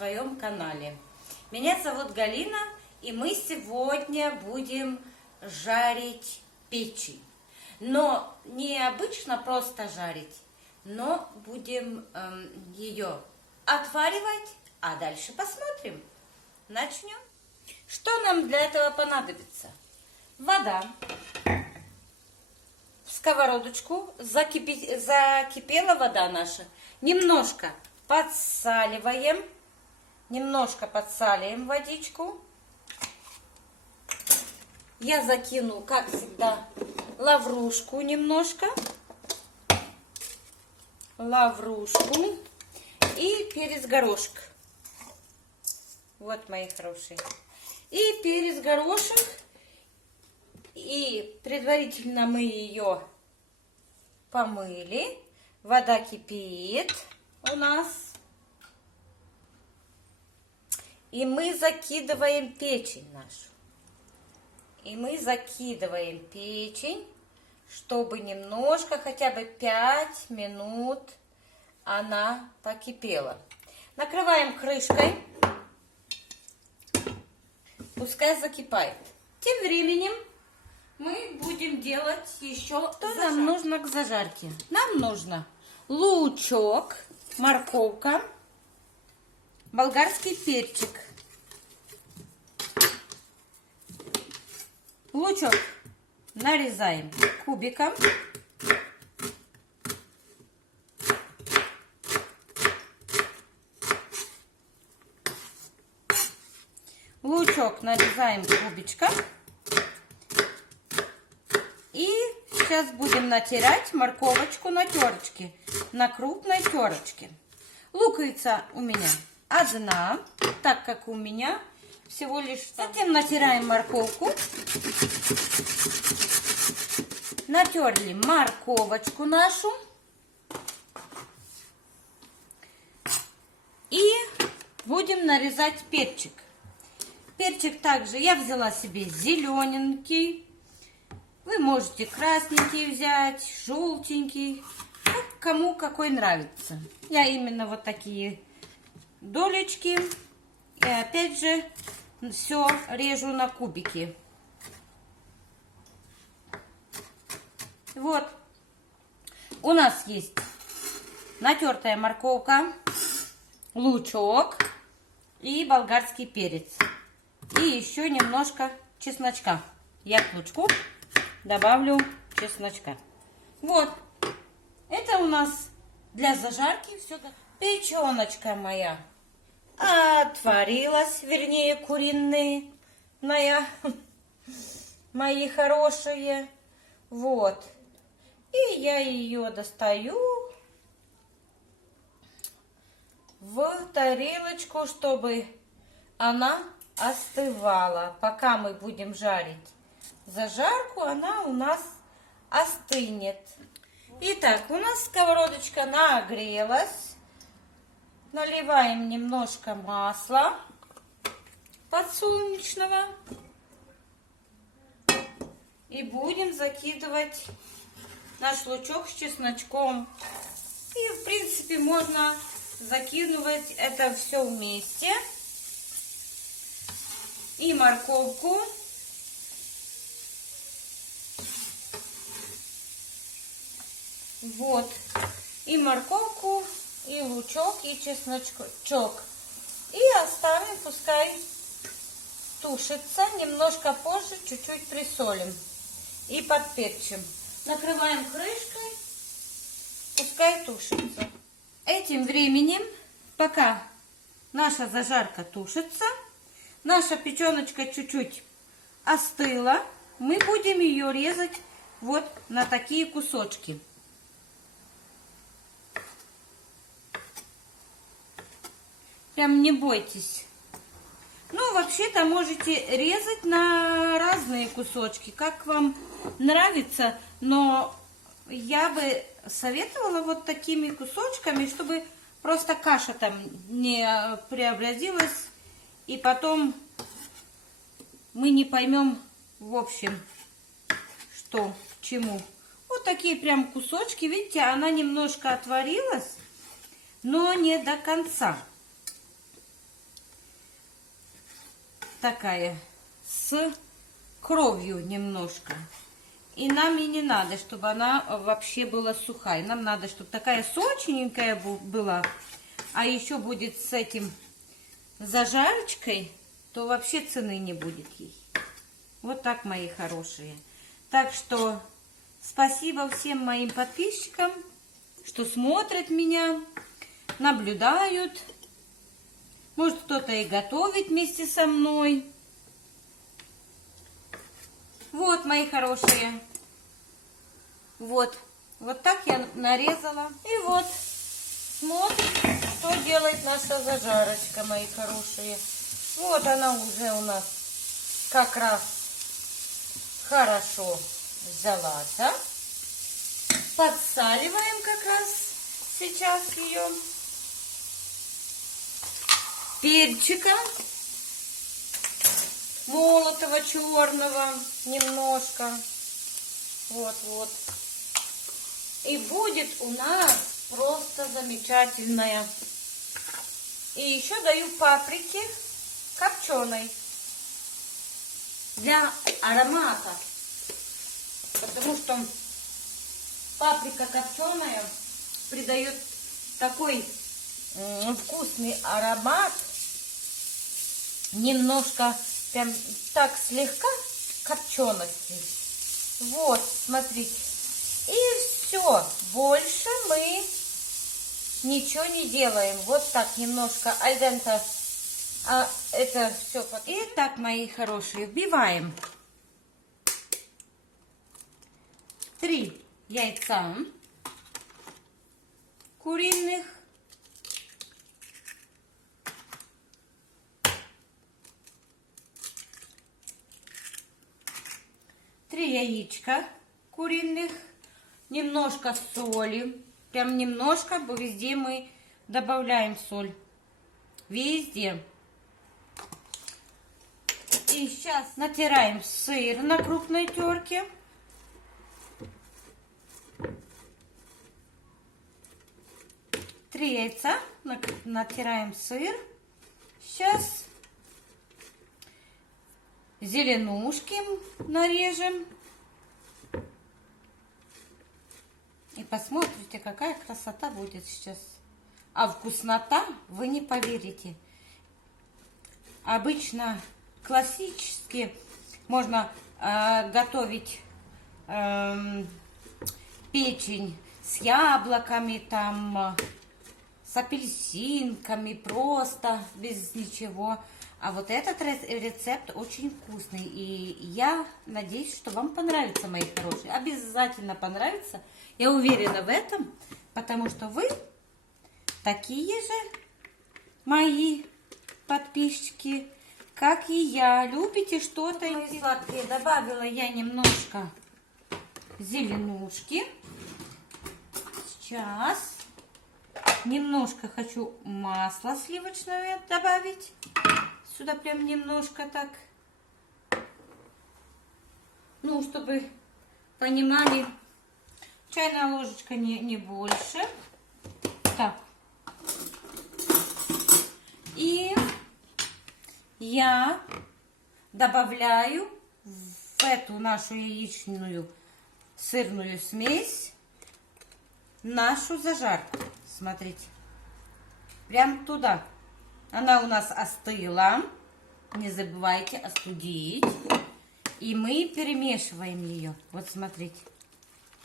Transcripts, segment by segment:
своем канале. Меня зовут Галина, и мы сегодня будем жарить печень. Но не обычно просто жарить, но будем ее отваривать, а дальше посмотрим. Начнем. Что нам для этого понадобится? Вода. В сковородочку закипела вода наша. Немножко подсаливаем водичку. Я закину, как всегда, лаврушку немножко. Лаврушку и перец горошек. Вот, мои хорошие. И перец горошек. И предварительно мы ее помыли. Вода кипит у нас. И мы закидываем печень нашу. Чтобы немножко, хотя бы 5 минут она покипела. Накрываем крышкой. Пускай закипает. Тем временем мы будем делать еще... Что нам нужно к зажарке? Нам нужно лучок, морковка, болгарский перчик. Лучок нарезаем кубиком. Лучок нарезаем кубичком. И сейчас будем натирать морковочку на терочке, на крупной терочке. Луковица у меня одна, так как у меня всего лишь... Затем натираем морковку. Натерли морковочку нашу. И будем нарезать перчик. Перчик также я взяла себе зелененький. Вы можете красненький взять, желтенький, кому какой нравится. Я именно вот такие долечки. И опять же все режу на кубики. Вот. У нас есть натертая морковка, лучок и болгарский перец. И еще немножко чесночка. Я к лучку добавлю чесночка. Вот. Это у нас для зажарки все. Печеночка моя отварилась, вернее, куриные мои хорошие. Вот. И я ее достаю в тарелочку, чтобы она остывала. Пока мы будем жарить зажарку, она у нас остынет. Итак, у нас сковородочка нагрелась. Наливаем немножко масла подсолнечного. И будем закидывать наш лучок с чесночком. И, в принципе, можно закидывать это все вместе. И морковку. Вот. И морковку, и лучок, и чесночок. И оставим, пускай тушится. Немножко позже чуть-чуть присолим. И подперчим. Накрываем крышкой. Пускай тушится. Этим временем, пока наша зажарка тушится, наша печеночка чуть-чуть остыла, мы будем ее резать вот на такие кусочки. Прям не бойтесь. Ну, вообще-то можете резать на разные кусочки, как вам нравится, но я бы советовала вот такими кусочками, чтобы просто каша там не преобразилась, и потом мы не поймем, в общем, что к чему. Вот такие прям кусочки, видите, она немножко отварилась, но не до конца. такая с кровью немножко. И нам и не надо, чтобы она вообще была сухая. Нам надо, чтобы такая сочненькая была. А еще будет с этим зажарочкой, то вообще цены не будет ей. Вот так, мои хорошие. Так что спасибо всем моим подписчикам, что смотрят меня, наблюдают. Может, кто-то и готовит вместе со мной. Вот, мои хорошие. Вот. Вот так я нарезала. И вот. Смотрим, что делает наша зажарочка, мои хорошие. Вот она уже у нас как раз хорошо взялась. Да? Подсаливаем как раз сейчас ее. Перчика молотого черного немножко. Вот. И будет у нас просто замечательная. И еще даю паприки копченой для аромата. Потому что паприка копченая придает такой вкусный аромат. Немножко, прям так слегка копчености. Вот, смотрите. И все. Больше мы ничего не делаем. Вот так немножко альдента. А это все. Итак, мои хорошие, вбиваем 3 яйца куриных. 3 яичка куриных, немножко соли, прям немножко, бо везде мы добавляем соль, везде. И сейчас натираем сыр на крупной терке. Три яйца, натираем сыр. Сейчас зеленушки нарежем. И посмотрите, какая красота будет сейчас. А вкуснота, вы не поверите. Обычно классически можно готовить печень с яблоками, там, с апельсинками, просто без ничего. А вот этот рецепт очень вкусный. И я надеюсь, что вам понравится, мои хорошие. Обязательно понравится. Я уверена в этом, потому что вы такие же мои подписчики, как и я. Любите что-то. Мои сладкие, добавила я немножко зеленушки. Сейчас немножко хочу масла сливочного добавить. Сюда прям немножко так. Ну, чтобы понимали, чайная ложечка не больше. Так. И я добавляю в эту нашу яичную сырную смесь нашу зажарку. Смотрите. Прям туда. Она у нас остыла. Не забывайте остудить. И мы перемешиваем ее. Вот смотрите.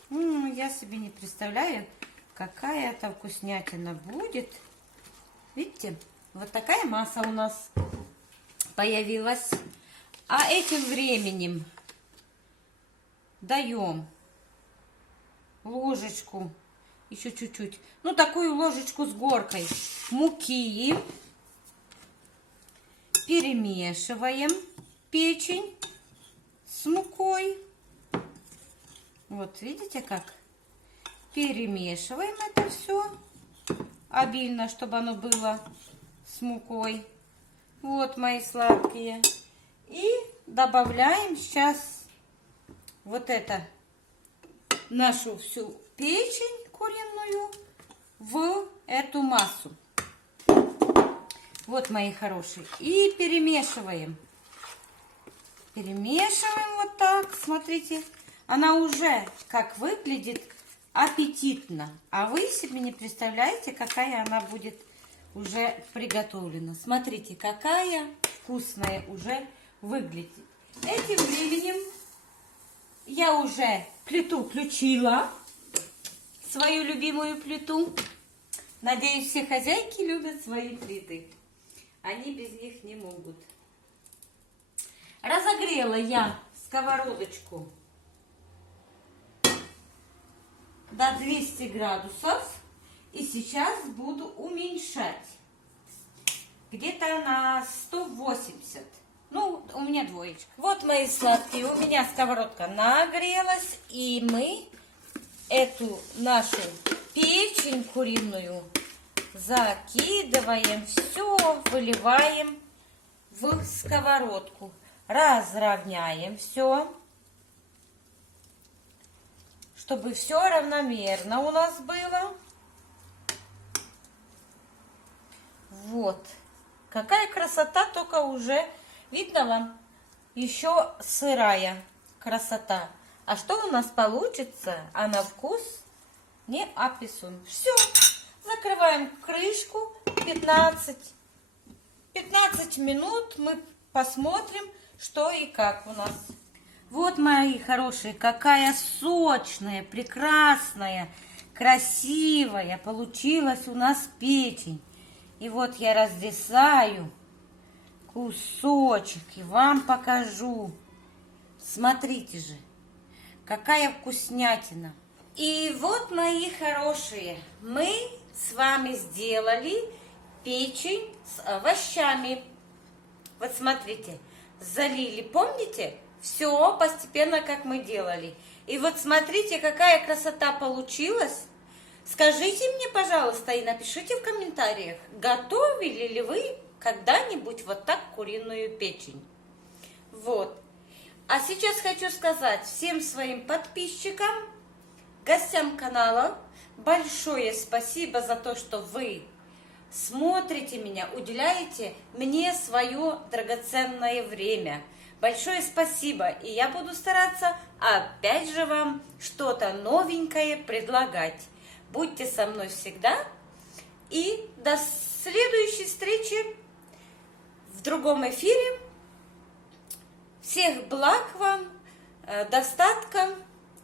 Я себе не представляю, какая это вкуснятина будет. Видите? Вот такая масса у нас появилась. А этим временем даем ложечку, еще чуть-чуть, ну такую ложечку с горкой муки. Перемешиваем печень с мукой. Вот видите как? Перемешиваем это все обильно, чтобы оно было с мукой. Вот, мои сладкие. И добавляем сейчас вот это, нашу всю печень куриную в эту массу. Вот, мои хорошие. И перемешиваем. Перемешиваем вот так, смотрите. Она уже как выглядит аппетитно. А вы себе не представляете, какая она будет уже приготовлена. Смотрите, какая вкусная уже выглядит. Этим временем я уже плиту включила, свою любимую плиту. Надеюсь, все хозяйки любят свои плиты. Они без них не могут. Разогрела я сковородочку до 200 градусов. И сейчас буду уменьшать. Где-то на 180. Ну, у меня двоечка. Вот, мои сладкие, у меня сковородка нагрелась. И мы эту нашу печень куриную закидываем. Все выливаем в сковородку. Разровняем все, чтобы все равномерно у нас было. Вот. Какая красота, только уже видно вам, еще сырая красота. А что у нас получится, а на вкус не описуем. Все. Закрываем крышку. 15 минут мы посмотрим, что и как у нас. Вот, мои хорошие, какая сочная, прекрасная, красивая получилась у нас печень. И вот я разрезаю кусочек и вам покажу. Смотрите же, какая вкуснятина. И вот, мои хорошие, мы с вами сделали печень с овощами. Вот смотрите, залили, помните? Все постепенно, как мы делали. И вот смотрите, какая красота получилась. Скажите мне, пожалуйста, и напишите в комментариях, готовили ли вы когда-нибудь вот так куриную печень. Вот. А сейчас хочу сказать всем своим подписчикам, гостям канала, большое спасибо за то, что вы смотрите меня, уделяете мне свое драгоценное время. Большое спасибо, и я буду стараться опять же вам что-то новенькое предлагать. Будьте со мной всегда, и до следующей встречи в другом эфире. Всех благ вам, достатка,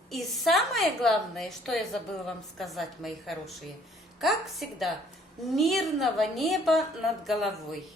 и самое главное, что я забыла вам сказать, мои хорошие, как всегда, мирного неба над головой.